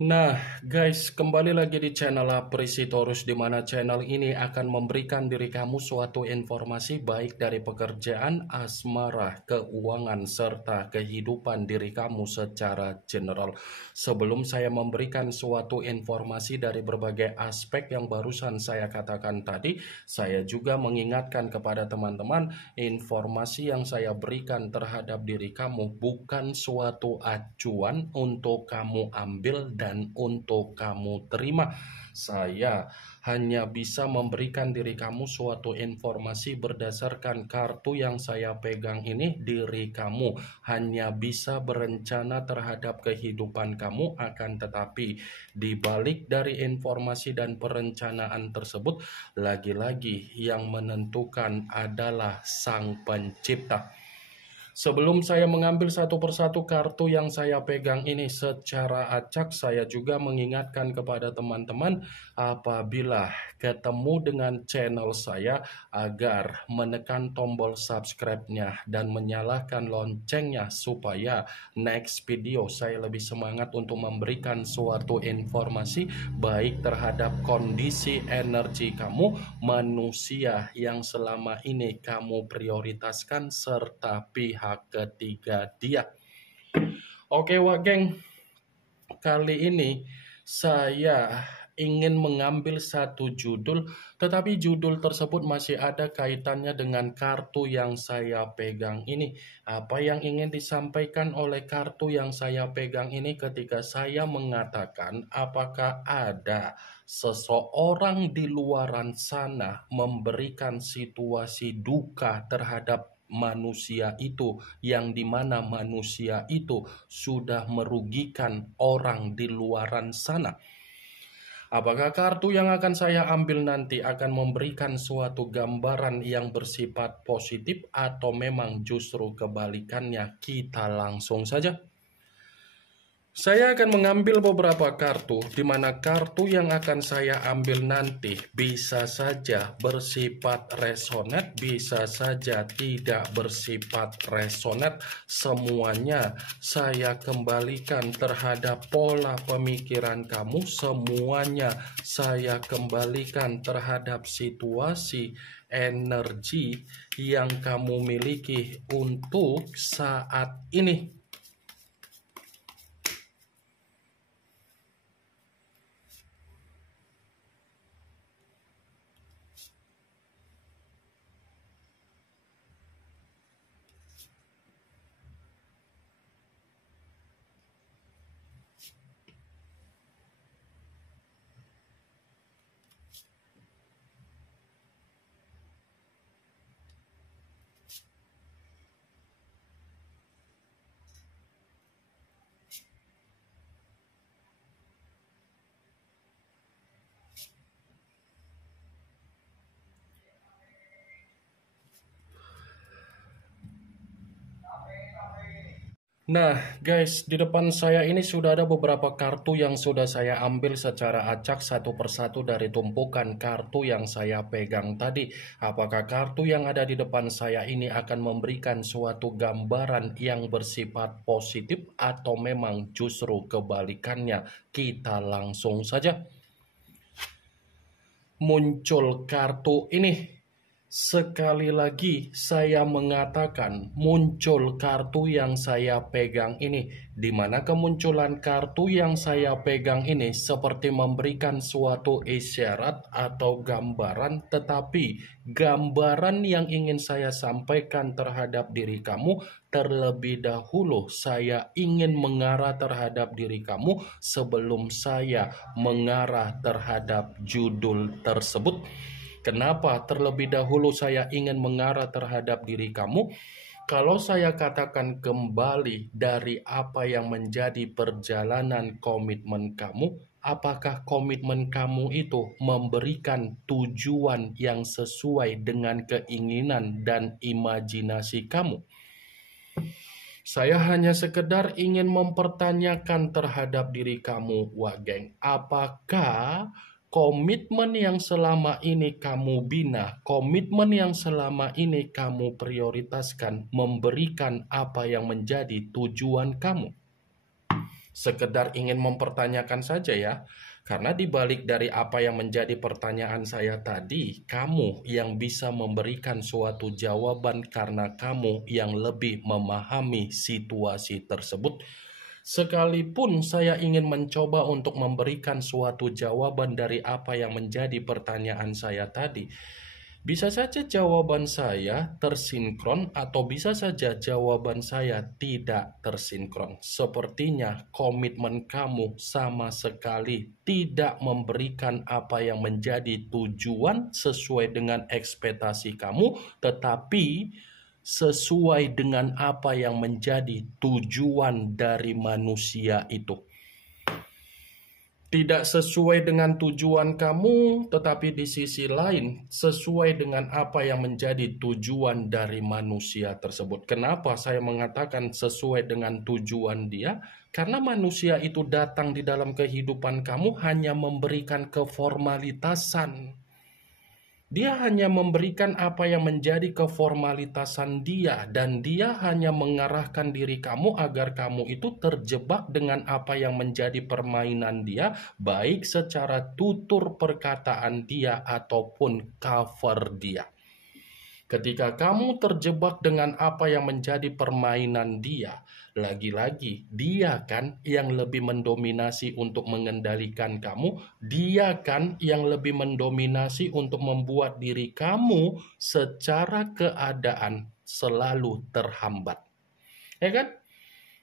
Nah, guys, kembali lagi di channel Apresitorus, di mana channel ini akan memberikan diri kamu suatu informasi baik dari pekerjaan, asmara, keuangan, serta kehidupan diri kamu secara general. Sebelum saya memberikan suatu informasi dari berbagai aspek yang barusan saya katakan tadi, saya juga mengingatkan kepada teman-teman, informasi yang saya berikan terhadap diri kamu bukan suatu acuan untuk kamu ambil dan untuk kamu terima. Saya hanya bisa memberikan diri kamu suatu informasi berdasarkan kartu yang saya pegang ini. Diri kamu hanya bisa berencana terhadap kehidupan kamu, akan tetapi di balik dari informasi dan perencanaan tersebut, lagi-lagi yang menentukan adalah Sang Pencipta. Sebelum saya mengambil satu persatu kartu yang saya pegang ini secara acak, saya juga mengingatkan kepada teman-teman apabila ketemu dengan channel saya agar menekan tombol subscribe-nya dan menyalakan loncengnya supaya next video saya lebih semangat untuk memberikan suatu informasi baik terhadap kondisi energi kamu, manusia yang selama ini kamu prioritaskan, serta pihak ketiga dia. Oke, Wak Geng, kali ini saya ingin mengambil satu judul, tetapi judul tersebut masih ada kaitannya dengan kartu yang saya pegang ini. Apa yang ingin disampaikan oleh kartu yang saya pegang ini ketika saya mengatakan apakah ada seseorang di luaran sana memberikan situasi duka terhadap manusia itu, yang dimana manusia itu sudah merugikan orang di luaran sana. Apakah kartu yang akan saya ambil nanti akan memberikan suatu gambaran yang bersifat positif atau memang justru kebalikannya? Kita langsung saja. Saya akan mengambil beberapa kartu, di mana kartu yang akan saya ambil nanti bisa saja bersifat resonate, bisa saja tidak bersifat resonate. Semuanya saya kembalikan terhadap pola pemikiran kamu, semuanya saya kembalikan terhadap situasi energi yang kamu miliki untuk saat ini. Nah, guys, di depan saya ini sudah ada beberapa kartu yang sudah saya ambil secara acak satu persatu dari tumpukan kartu yang saya pegang tadi. Apakah kartu yang ada di depan saya ini akan memberikan suatu gambaran yang bersifat positif atau memang justru kebalikannya? Kita langsung saja. Muncul kartu ini. Sekali lagi saya mengatakan muncul kartu yang saya pegang ini, di mana kemunculan kartu yang saya pegang ini seperti memberikan suatu isyarat atau gambaran, tetapi gambaran yang ingin saya sampaikan terhadap diri kamu, terlebih dahulu saya ingin mengarah terhadap diri kamu sebelum saya mengarah terhadap judul tersebut. Kenapa terlebih dahulu saya ingin mengarah terhadap diri kamu? Kalau saya katakan kembali dari apa yang menjadi perjalanan komitmen kamu, apakah komitmen kamu itu memberikan tujuan yang sesuai dengan keinginan dan imajinasi kamu? Saya hanya sekedar ingin mempertanyakan terhadap diri kamu, Wak Geng. Apakah komitmen yang selama ini kamu bina, komitmen yang selama ini kamu prioritaskan, memberikan apa yang menjadi tujuan kamu? Sekedar ingin mempertanyakan saja ya. Karena dibalik dari apa yang menjadi pertanyaan saya tadi, kamu yang bisa memberikan suatu jawaban karena kamu yang lebih memahami situasi tersebut. Sekalipun saya ingin mencoba untuk memberikan suatu jawaban dari apa yang menjadi pertanyaan saya tadi, bisa saja jawaban saya tersinkron atau bisa saja jawaban saya tidak tersinkron. Sepertinya komitmen kamu sama sekali tidak memberikan apa yang menjadi tujuan sesuai dengan ekspektasi kamu, tetapi sesuai dengan apa yang menjadi tujuan dari manusia itu. Tidak sesuai dengan tujuan kamu, tetapi di sisi lain sesuai dengan apa yang menjadi tujuan dari manusia tersebut. Kenapa saya mengatakan sesuai dengan tujuan dia? Karena manusia itu datang di dalam kehidupan kamu hanya memberikan keformalitasan. Dia hanya memberikan apa yang menjadi keformalitasan dia, dan dia hanya mengarahkan diri kamu agar kamu itu terjebak dengan apa yang menjadi permainan dia, baik secara tutur perkataan dia ataupun cover dia. Ketika kamu terjebak dengan apa yang menjadi permainan dia, lagi-lagi dia kan yang lebih mendominasi untuk mengendalikan kamu, dia kan yang lebih mendominasi untuk membuat diri kamu secara keadaan selalu terhambat. Ya kan?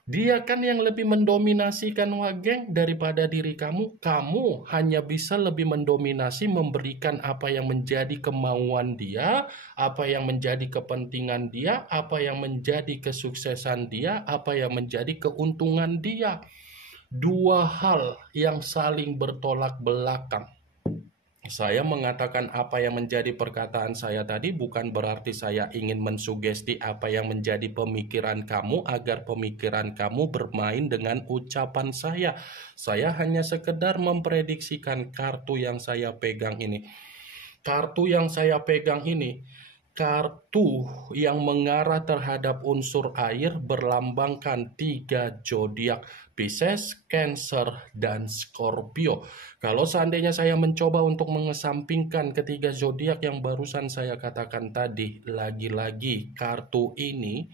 Dia kan yang lebih mendominasikan wageng daripada diri kamu. Kamu hanya bisa lebih mendominasi memberikan apa yang menjadi kemauan dia, apa yang menjadi kepentingan dia, apa yang menjadi kesuksesan dia, apa yang menjadi keuntungan dia. Dua hal yang saling bertolak belakang. Saya mengatakan apa yang menjadi perkataan saya tadi bukan berarti saya ingin mensugesti apa yang menjadi pemikiran kamu agar pemikiran kamu bermain dengan ucapan saya. Saya hanya sekedar memprediksikan kartu yang saya pegang ini. Kartu yang saya pegang ini, kartu yang mengarah terhadap unsur air berlambangkan 3 zodiak, Pisces, Cancer, dan Scorpio. Kalau seandainya saya mencoba untuk mengesampingkan ketiga zodiak yang barusan saya katakan tadi, lagi-lagi kartu ini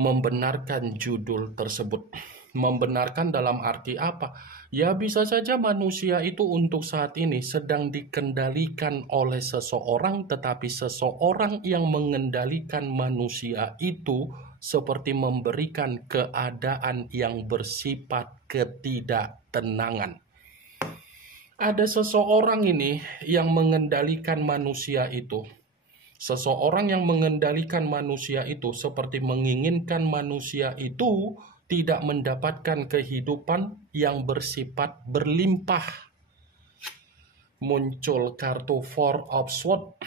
membenarkan judul tersebut. Membenarkan dalam arti apa? Ya bisa saja manusia itu untuk saat ini sedang dikendalikan oleh seseorang, tetapi seseorang yang mengendalikan manusia itu seperti memberikan keadaan yang bersifat ketidaktenangan. Ada seseorang ini yang mengendalikan manusia itu. Seseorang yang mengendalikan manusia itu seperti menginginkan manusia itu tidak mendapatkan kehidupan yang bersifat berlimpah. Muncul kartu Four of Swords,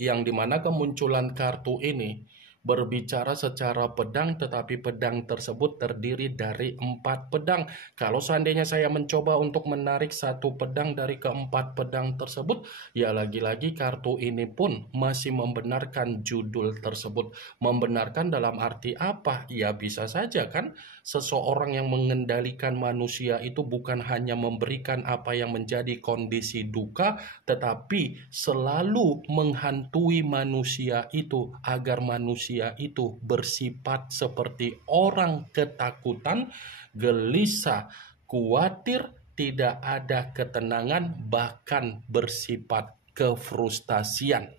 yang dimana kemunculan kartu ini berbicara secara pedang, tetapi pedang tersebut terdiri dari 4 pedang. Kalau seandainya saya mencoba untuk menarik satu pedang dari keempat pedang tersebut, ya lagi-lagi kartu ini pun masih membenarkan judul tersebut. Membenarkan dalam arti apa? Ya bisa saja kan, seseorang yang mengendalikan manusia itu bukan hanya memberikan apa yang menjadi kondisi duka, tetapi selalu menghantui manusia itu agar manusia itu bersifat seperti orang ketakutan, gelisah, khawatir, tidak ada ketenangan, bahkan bersifat kefrustasian.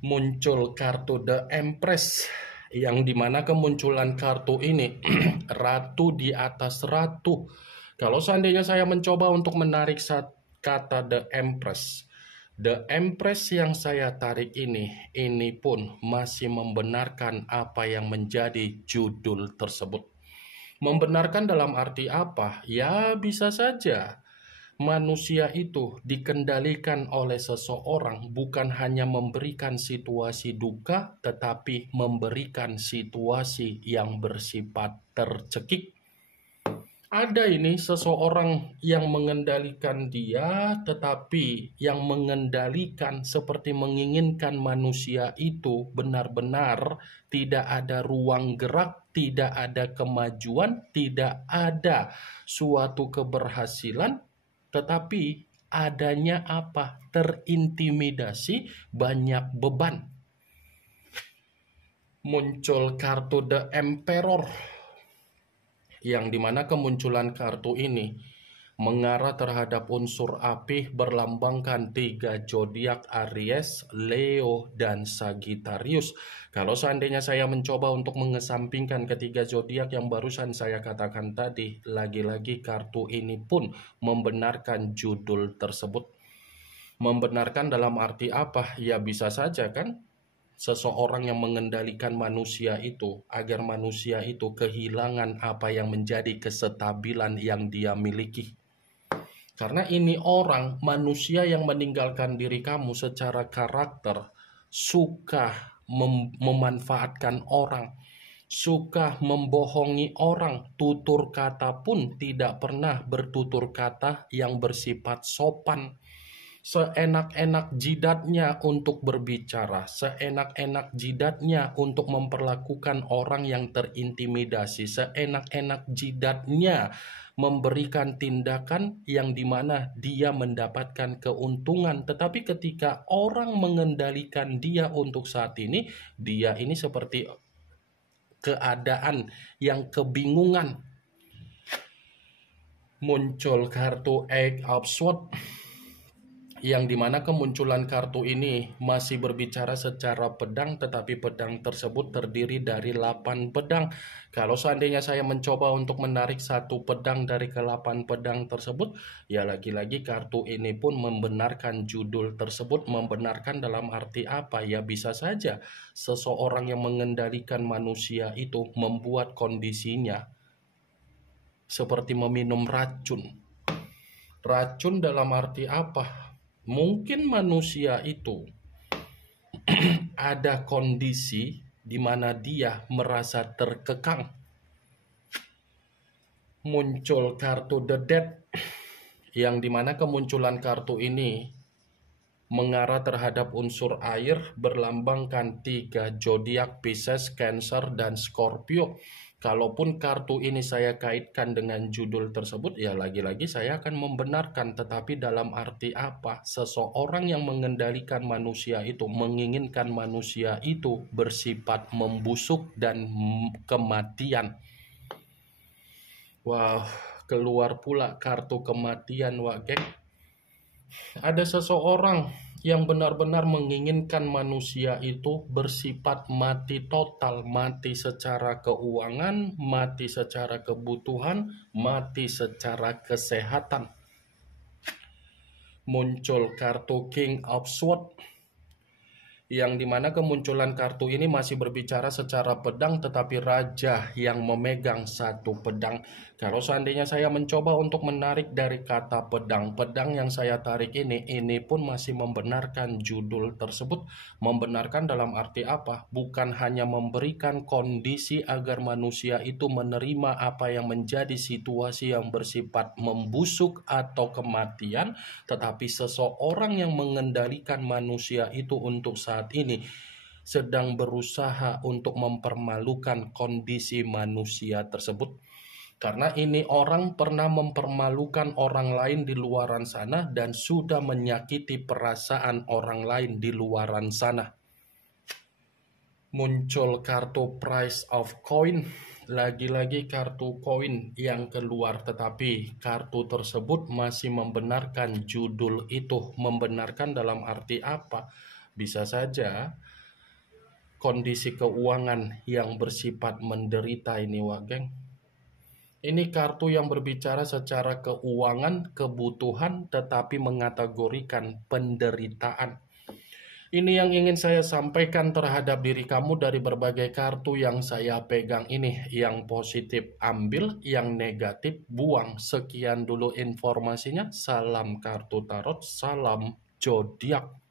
Muncul kartu The Empress, yang dimana kemunculan kartu ini ratu di atas ratu. Kalau seandainya saya mencoba untuk menarik kata The Empress, The Empress yang saya tarik ini pun masih membenarkan apa yang menjadi judul tersebut. Membenarkan dalam arti apa? Ya bisa saja manusia itu dikendalikan oleh seseorang bukan hanya memberikan situasi duka, tetapi memberikan situasi yang bersifat tercekik. Ada ini seseorang yang mengendalikan dia, tetapi yang mengendalikan seperti menginginkan manusia itu benar-benar tidak ada ruang gerak, tidak ada kemajuan, tidak ada suatu keberhasilan, tetapi adanya apa? Terintimidasi, banyak beban. Muncul kartu The Emperor, yang dimana kemunculan kartu ini mengarah terhadap unsur api, berlambangkan 3 zodiak Aries, Leo, dan Sagittarius. Kalau seandainya saya mencoba untuk mengesampingkan ketiga zodiak yang barusan saya katakan tadi, lagi-lagi kartu ini pun membenarkan judul tersebut. Membenarkan dalam arti apa? Ya bisa saja kan? Seseorang yang mengendalikan manusia itu, agar manusia itu kehilangan apa yang menjadi kestabilan yang dia miliki. Karena ini orang, manusia yang meninggalkan diri kamu secara karakter, suka memanfaatkan orang, suka membohongi orang, tutur kata pun tidak pernah bertutur kata yang bersifat sopan. Seenak-enak jidatnya untuk berbicara, seenak-enak jidatnya untuk memperlakukan orang yang terintimidasi, seenak-enak jidatnya memberikan tindakan yang dimana dia mendapatkan keuntungan. Tetapi ketika orang mengendalikan dia untuk saat ini, dia ini seperti keadaan yang kebingungan. Muncul kartu Eight of Swords, yang dimana kemunculan kartu ini masih berbicara secara pedang, tetapi pedang tersebut terdiri dari 8 pedang. Kalau seandainya saya mencoba untuk menarik satu pedang dari ke-8 pedang tersebut, ya lagi-lagi kartu ini pun membenarkan judul tersebut. Membenarkan dalam arti apa? Ya bisa saja seseorang yang mengendalikan manusia itu membuat kondisinya seperti meminum racun. Racun dalam arti apa? Mungkin manusia itu ada kondisi di mana dia merasa terkekang. Muncul kartu The Death, yang dimana kemunculan kartu ini mengarah terhadap unsur air, berlambangkan 3 zodiak Pisces, Cancer, dan Scorpio. Kalaupun kartu ini saya kaitkan dengan judul tersebut, ya lagi-lagi saya akan membenarkan. Tetapi dalam arti apa? Seseorang yang mengendalikan manusia itu, menginginkan manusia itu bersifat membusuk dan kematian. Wow, keluar pula kartu kematian, wak geng. Ada seseorang yang benar-benar menginginkan manusia itu bersifat mati total, mati secara keuangan, mati secara kebutuhan, mati secara kesehatan. Muncul kartu King of Swords, yang dimana kemunculan kartu ini masih berbicara secara pedang, tetapi raja yang memegang satu pedang. Kalau seandainya saya mencoba untuk menarik dari kata pedang, pedang yang saya tarik ini pun masih membenarkan judul tersebut. Membenarkan dalam arti apa? Bukan hanya memberikan kondisi agar manusia itu menerima apa yang menjadi situasi yang bersifat membusuk atau kematian, tetapi seseorang yang mengendalikan manusia itu untuk saat ini sedang berusaha untuk mempermalukan kondisi manusia tersebut. Karena ini orang pernah mempermalukan orang lain di luaran sana dan sudah menyakiti perasaan orang lain di luaran sana. Muncul kartu Price of Coin, lagi-lagi kartu koin yang keluar, tetapi kartu tersebut masih membenarkan judul itu. Membenarkan dalam arti apa? Bisa saja kondisi keuangan yang bersifat menderita ini, wak geng. Ini kartu yang berbicara secara keuangan, kebutuhan, tetapi mengategorikan penderitaan. Ini yang ingin saya sampaikan terhadap diri kamu dari berbagai kartu yang saya pegang ini. Yang positif ambil, yang negatif buang. Sekian dulu informasinya. Salam kartu tarot, salam zodiak.